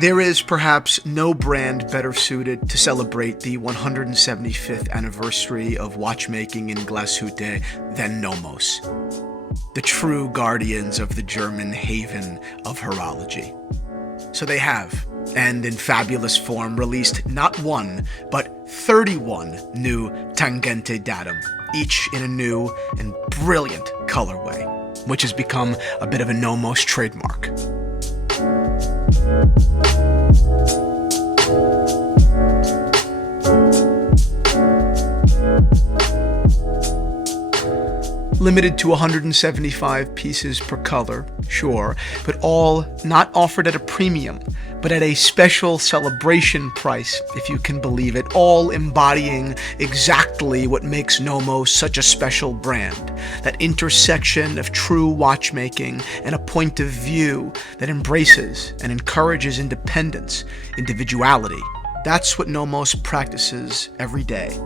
There is perhaps no brand better suited to celebrate the 175th anniversary of watchmaking in Glashütte than Nomos, the true guardians of the German haven of horology. So they have, and in fabulous form, released not one, but 31 new Tangente Datum, each in a new and brilliant colorway, which has become a bit of a Nomos trademark. Limited to 175 pieces per color, sure, but all not offered at a premium, but at a special celebration price, if you can believe it, all embodying exactly what makes Nomos such a special brand, that intersection of true watchmaking and a point of view that embraces and encourages independence, individuality. That's what Nomos practices every day.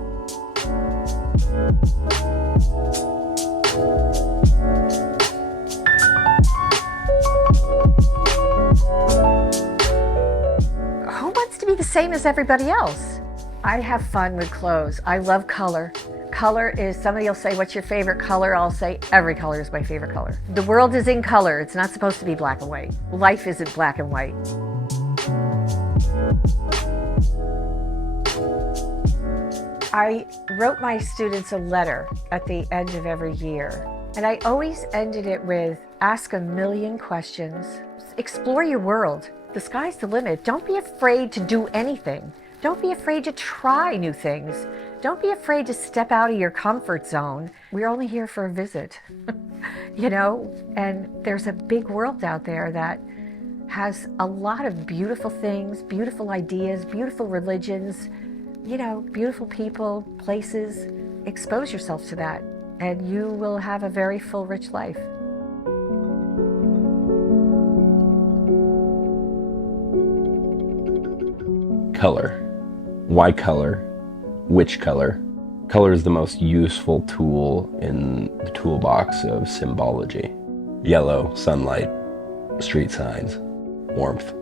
Who wants to be the same as everybody else? I have fun with clothes. I love color. Color is, somebody will say, what's your favorite color? I'll say, every color is my favorite color. The world is in color. It's not supposed to be black and white. Life isn't black and white. I wrote my students a letter at the end of every year, and I always ended it with, ask a million questions, explore your world. The sky's the limit. Don't be afraid to do anything. Don't be afraid to try new things. Don't be afraid to step out of your comfort zone. We're only here for a visit, you know, and there's a big world out there that has a lot of beautiful things, beautiful ideas, beautiful religions, you know, beautiful people, places. Expose yourself to that, and you will have a very full, rich life. Color. Why color? Which color? Color is the most useful tool in the toolbox of symbology. Yellow, sunlight, street signs, warmth,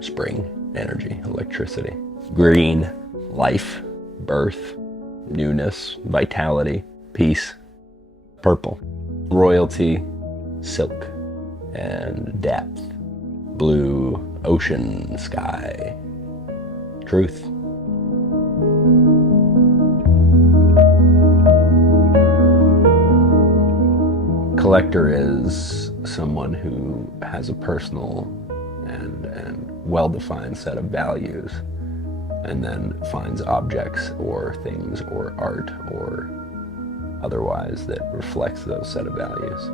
spring, energy, electricity. Green, life, birth, newness, vitality, peace. Purple, royalty, silk, and depth. Blue, ocean, sky, truth. Collector is someone who has a personal and well-defined set of values, and then finds objects or things or art or otherwise that reflects those set of values.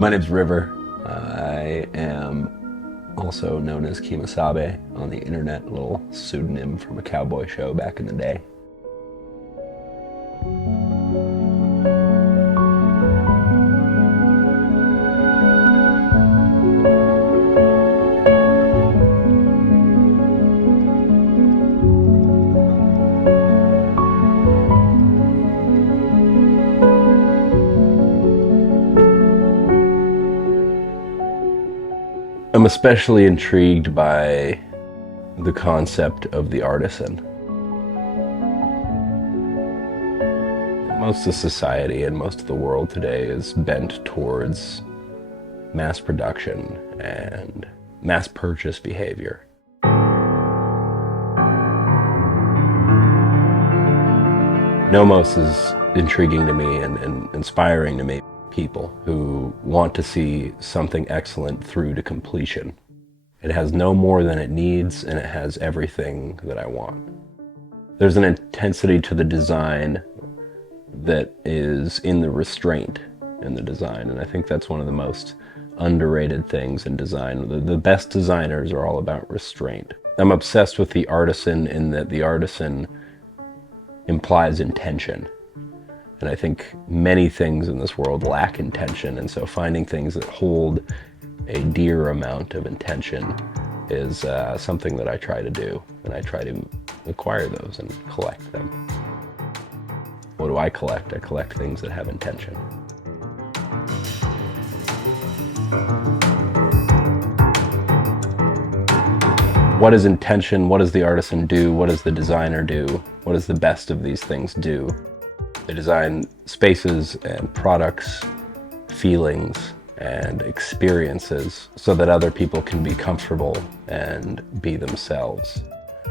My name's River. I am also known as Kimasabe on the internet, a little pseudonym from a cowboy show back in the day. I'm especially intrigued by the concept of the artisan. Most of society and most of the world today is bent towards mass production and mass purchase behavior. Nomos is intriguing to me and inspiring to me. People who want to see something excellent through to completion. It has no more than it needs, and it has everything that I want. There's an intensity to the design that is in the restraint in the design, and I think that's one of the most underrated things in design. The best designers are all about restraint. I'm obsessed with the artisan in that the artisan implies intention. And I think many things in this world lack intention, and so finding things that hold a dear amount of intention is something that I try to do, and I try to acquire those and collect them. What do I collect? I collect things that have intention. What is intention? What does the artisan do? What does the designer do? What does the best of these things do? They design spaces and products, feelings and experiences so that other people can be comfortable and be themselves.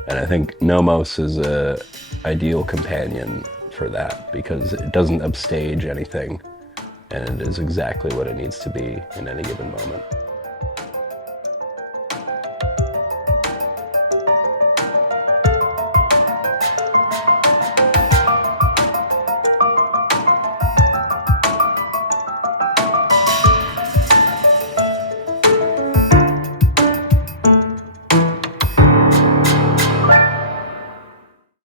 And I think Nomos is an ideal companion for that because it doesn't upstage anything and it is exactly what it needs to be in any given moment.